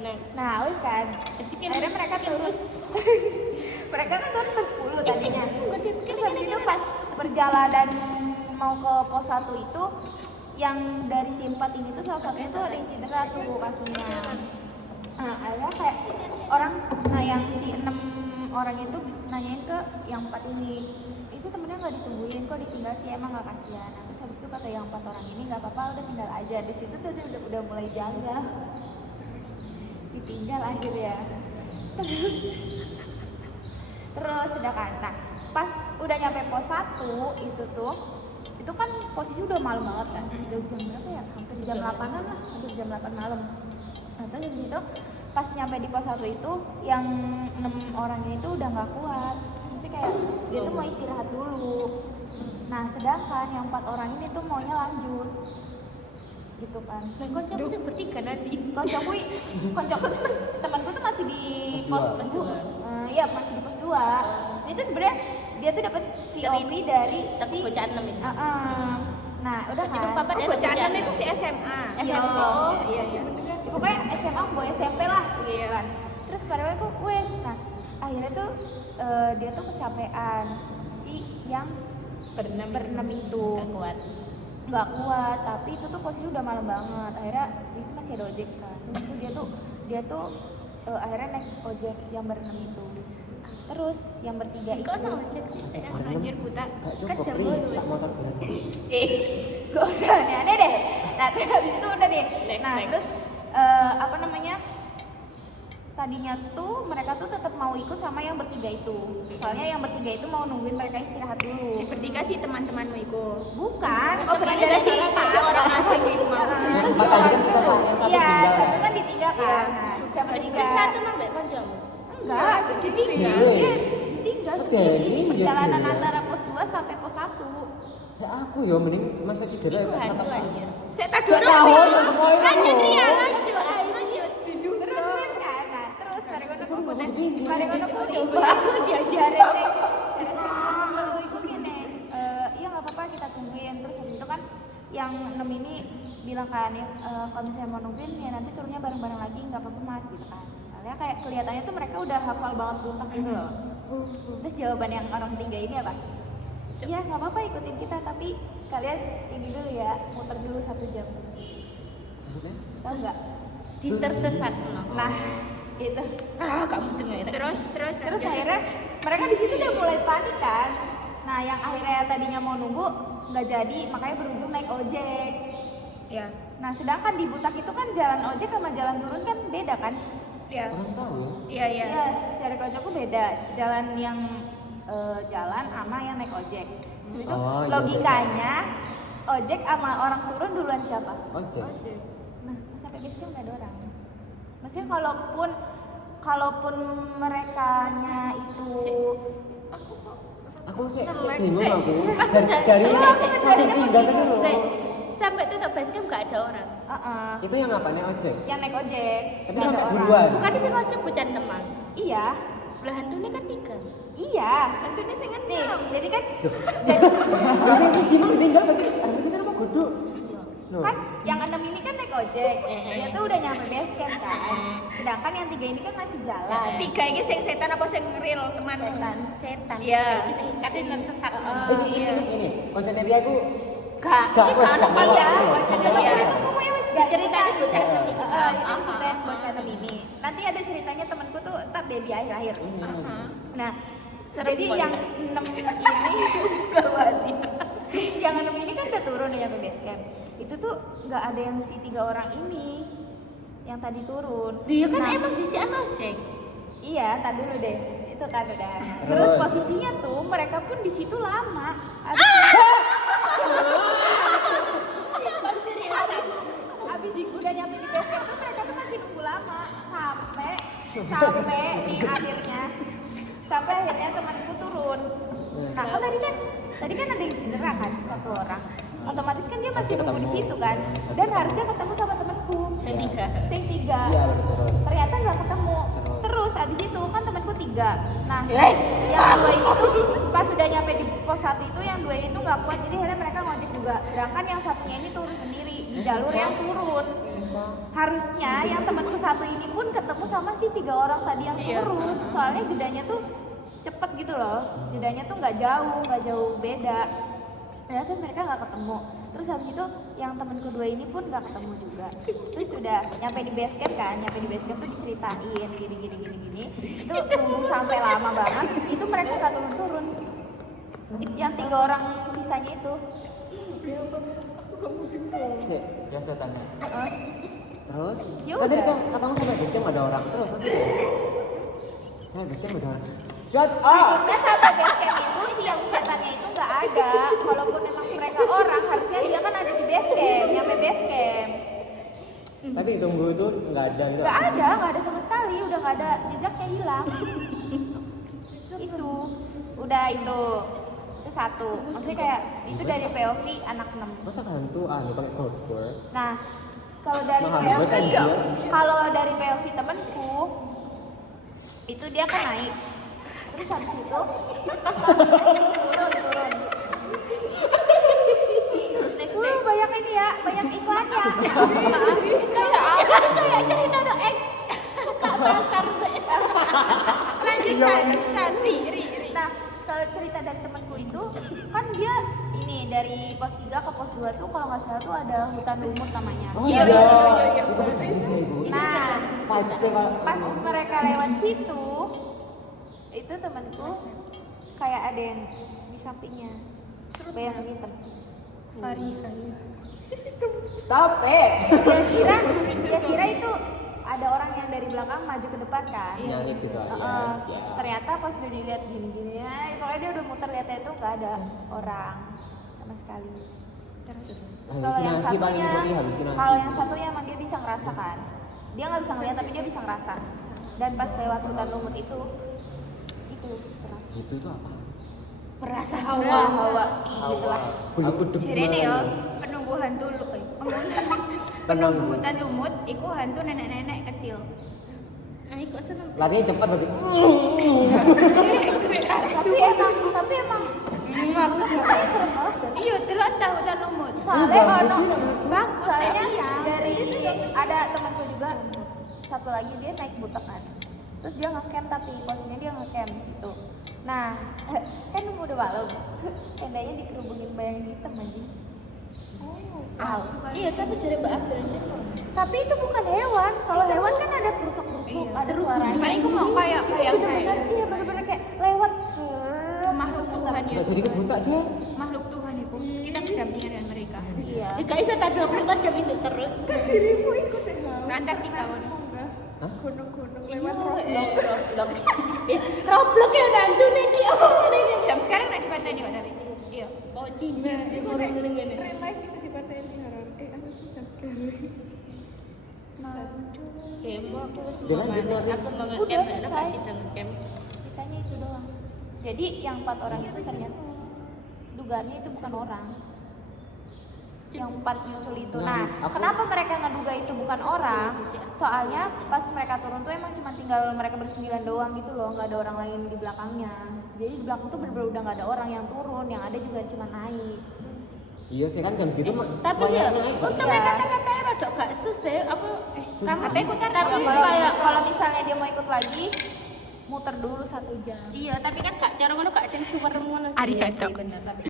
Nah, wis kan. Akhirnya mereka turun. Mereka kan turun per 10 tadinya. Terus habis itu pas perjalanan mau ke pos 1 itu yang dari si 4 ini tuh salah satunya tuh ada yang cedera tuh kakinya. Nah, akhirnya kayak yang si 6 orang itu nanyain ke yang 4 ini, itu temennya nggak ditungguin kok ditinggal sih, emang nggak kasihan. Nah, terus habis itu kata yang 4 orang ini nggak apa-apa udah tinggal aja. Di situ tuh udah mulai janggal, ditinggal akhirnya. Terus sudah kan, nah pas udah nyampe pos 1 itu kan posisi udah malam banget kan, udah jam berapa ya, hampir jam 8-an lah, hampir jam 8 malam. Nah terus di situ pas nyampe di pos 1 itu yang 6 orangnya itu udah nggak kuat, mesti kayak dia tuh mau istirahat dulu. Nah sedangkan yang 4 orang ini tuh maunya lanjut gitu kan. Dan koncoku tuh bertiga nanti. Koncoku tuh temanku tuh masih di pos 2. Iya masih di pos 2. Itu sebenarnya dia tuh dapat VOP dari si bocah 6 itu. Nah udah kan. Bocah 6 itu si SMA. Iya. Pokoknya SMA boy SMP lah gitu kan. Terus pada waktu wes, nah akhirnya tuh dia tuh kecapean si yang berenam itu. Gak kuat, tapi itu tuh posisi udah malam banget. Akhirnya itu masih ada ojek kan. Itu dia tuh akhirnya naik ojek yang berenam itu. Terus yang bertiga itu ojek sih? Anjir buta. Kan jam 12. Gak usah aneh deh. Nah terus habis itu udah deh. Nah terus tadinya tuh mereka tuh tetap mau ikut sama yang bertiga itu. Soalnya yang bertiga itu mau nungguin mereka istirahat dulu. Si bertiga sih teman-temanmu itu. Bukan. Beda sih orang asing itu mau. Iya, satu kan ditinggalkan. Nah, bisa bertiga. Satu mah mbak koncomu. Enggak, ditinggal. Dia ditinggal sendiri di perjalanan antara pos 2 sampai pos 1. Ya aku ya mending masa cedera Itu hantu anjir. Saya tak dorong. Lanjut Ria, lanjut. Terus kan, nah terus mereka tuh iya nggak apa-apa kita tungguin. Terus habis itu kan yang 6 ini bilang kan ya kalau misalnya mau nungguin ya nanti turunnya bareng-bareng lagi nggak apa-apa mas gitu kan. Soalnya kayak kelihatannya tuh mereka udah hafal banget butak gitu loh. Terus jawaban yang orang tiga ini apa? Iya nggak apa-apa ikutin kita tapi kalian ini dulu ya muter dulu 1 jam. Tahu nggak? Tersesat loh. Nah itu. Kamu dengar. Terus Akhirnya mereka di situ udah mulai panik kan. Nah yang akhirnya tadinya mau nunggu nggak jadi makanya berujung naik ojek. ya. Nah sedangkan di Butak itu kan jalan ojek sama jalan turun kan beda kan? Ya. Orang tahu Iya. Iya, cara ke ojek tuh beda. Jalan yang jalan sama yang naik ojek. Terus itu Oh, iya, logikanya ojek sama orang turun duluan siapa? ojek. Nah, sampai base camp nggak ada orang. Maksudnya kalaupun merekanya itu Aku sih bingung aku. Pas Dari saking tinggal tadi loh. Sampai tuh base camp nggak ada orang. Itu yang apa nih ojek? yang naik ojek. Tapi nggak ada sampai orang. duluan. Bukan di sini ojek bocah teman. Iya, Lah hantunya kan 3. iya. Tentunya sing Nih, jadi kan Jadi siji mah tinggal berarti aku bisa apa kudu. Loh. kan yang 6 ini kan naik ojek. Dia tuh udah nyampe base camp kan. Sedangkan yang 3 ini kan masih jalan. 3 ini sing setan apa sing real temanmu? Setan. Iya. Katanya tersesat. Ini konsennya dia aku Gak. Gak, Ini wes, kan gak, ada wes, wajahnya Iya. dia. Pokoknya wis gak Ceritanya bocah 6 itu. itu cerita yang bocah 6 ini. Nanti ada ceritanya temanku tuh tak baby akhir-akhir. Nah, jadi yang 6 ini yang 6 ini kan udah turun ya base camp. Itu tuh nggak ada yang si 3 orang ini yang tadi turun. Dia kan Nah, emang di si ojek. iya, tadi dulu deh. Itu kan udah. Terus posisinya tuh mereka pun di situ lama. Habis udah nyampe di base camp tuh mereka tuh masih nunggu lama sampai di akhirnya temanku turun. Nah, kan tadi kan ada yang cedera kan 1 orang. Otomatis kan dia masih nunggu di situ kan. Dan harusnya ketemu sama temanku. Yang 3. Yang 3. Iya betul. Ternyata nggak ketemu. Terus abis itu kan temanku 3. Nah, Eh. yang 2 ini tuh pas udah nyampe di pos 1 itu yang 2 ini tuh nggak kuat, jadi akhirnya mereka ngojek juga. Sedangkan yang satunya ini turun sendiri di jalur yang turun. Harusnya yang temanku 1 ini pun ketemu sama si 3 orang tadi yang Iya. turun. Soalnya jedanya tuh cepet gitu loh, jedanya tuh nggak jauh beda. Ternyata mereka nggak ketemu. Terus habis itu yang temen kedua ini pun nggak ketemu juga. Terus udah nyampe di base camp kan, nyampe di base camp tuh diceritain gini. Itu tunggu sampai lama banget. Itu mereka nggak turun. Yang 3 orang sisanya itu. Sik, biasa tanya. Heeh. Terus, Ya kan tadi udah. katamu sampai base camp ada orang terus maksudnya. Sampai base camp ada orang. Shut up. Maksudnya sampai base camp itu si yang setannya itu nggak ada. Kalaupun memang mereka orang, harusnya dia kan ada di base camp, nyampe base camp. Tapi ditunggu itu nggak ada gitu. Nggak ada sama sekali, udah nggak ada, jejaknya hilang. Itu, udah itu satu. Maksudnya kayak itu dari POV anak 6. Masa hantu anu pakai golfer? Nah, kalau dari Mahal POV, banget aja. kalau dari POV temenku, itu dia kan naik. Terus habis itu turun. Banyak ini ya, banyak iklannya. Kayak cerita dong, buka pasar lanjut Santi, Ri. Nah, kalau cerita dari temanku itu, kan dia ini dari pos 3 ke pos 2 tuh kalau nggak salah tuh ada hutan lumut namanya. Oh Iya, iya. iya. Itu bagus sih ibu. Nah, Vibes-nya kalau pas mereka lewat situ, itu temanku kayak ada yang di sampingnya. Bayang hitam. Fariha. stop it. Dia kira itu ada orang yang dari belakang maju ke depan kan. Nyalip gitu. Heeh. Yes, ya. Ternyata pas udah dilihat gini-gini ya, pokoknya dia udah muter lihatnya itu nggak ada orang sama sekali. Terus kalau yang Halusinasi paling satunya, ngeri, halusinasi. kalau yang satunya emang dia bisa ngerasakan. Dia nggak bisa ngeliat tapi dia bisa ngerasa. Dan pas lewat hutan lumut itu terasa. Itu tuh apa? Merasa Hawa, hawa. gitulah. Aku Jadi nih yo, penunggu hantu penunggu hutan lumut, iku hantu nenek-nenek kecil. Ay, kok seneng sih? Larinya cepat berarti. Tapi emang aku ceritanya serem banget guys. Iya, delok ta hutan lumut. Soalnya bagus ono sih, Bagus soalnya ya. dari ada temanku juga satu lagi dia naik butek kan. Terus dia ngecamp tapi posnya dia ngecamp di situ. Nah, kan udah malam. Tendanya dikerubungin bayang hitam anjing. Iya, tapi jadi Mbak Abel aja kok. Tapi itu bukan hewan. Kalau hewan kan ada kerusuk-kerusuk, ada suaranya. Paling aku mau kayak Bener-bener iya, bener-bener kayak lewat ser. makhluk Tuhan ya. Enggak jadi kebuta aja. Makhluk Tuhan itu. Kita berdampingan dengan mereka. Iya. Ya gak bisa tak 24 jam itu terus. Nanti kita Hah? Iya, Roblox. Roblox ya udah hantu nih, Ci. Oh, ini. jam sekarang nanti pantai di mana? Iya. Oh, cincin sih orang gini-gini. Mau aku wis Udah lanjut, mau lanjut. aku mau Udah ngecamp, enak selesai. sih udah ngecamp. Ceritanya itu doang. Jadi yang 4 orang itu ternyata dugaannya itu bukan orang. Yang 4 nyusul itu. Nah, aku- kenapa mereka ngeduga itu bukan orang? Soalnya pas mereka turun tuh emang cuma tinggal mereka bersembilan doang gitu loh, nggak ada orang lain di belakangnya. Jadi di belakang tuh bener-bener udah nggak ada orang yang turun, yang ada juga cuma naik. Iya sih kan jam segitu Tapi ya, naik. untungnya kata-katanya rada gak susah. Apa Kamu apa ikutan? Tapi Kalau kayak kalau misalnya dia mau ikut lagi, muter dulu 1 jam. iya, tapi kan gak cara ngono gak sing super ngono sih. Arigato. Iya sih, bener, tapi